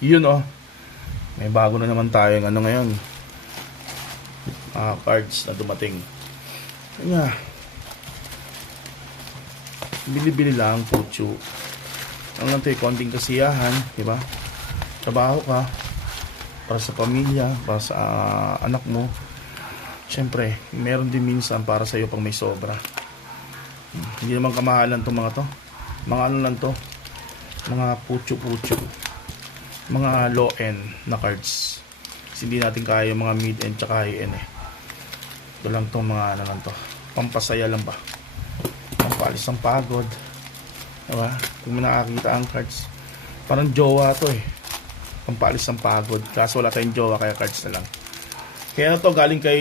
Yun oh. May bago na naman tayong ano ngayon. Cards na dumating. Kanya. Bili-bili lang, pucho. Ang lang tayo, konting kasiyahan, di ba? Trabaho ka para sa pamilya, para sa anak mo. Siyempre, meron din minsan para sa iyo pang may sobra. Hindi naman kamahalan tong mga to. Mga ano lang to, mga pucho-pucho, mga low end na cards. Kasi hindi natin kaya yung mga mid end tsaka high end eh. Ito lang tong mga ano lang to, pampasaya lang ba, pampalis ng pagod, diba? Kung may nakakita ang cards, parang jowa to eh, pampalis ng pagod. Kaso wala tayong jowa kaya cards na lang. Kaya to galing kay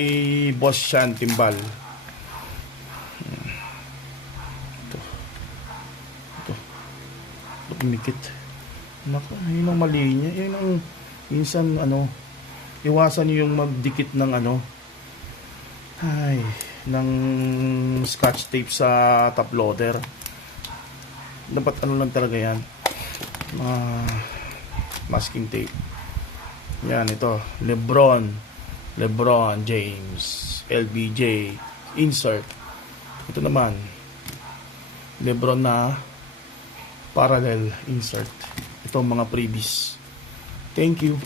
Boss Sean Timbal. Umikit. Naku, yun ang mali niya. Yun ang minsan ano, iwasan niyo yung magdikit ng ano, ay, ng scotch tape sa top loader. Dapat ano lang talaga yan, masking tape. Yan, ito Lebron James LBJ insert. Ito naman Lebron na parallel insert. Itong mga freebies. Thank you.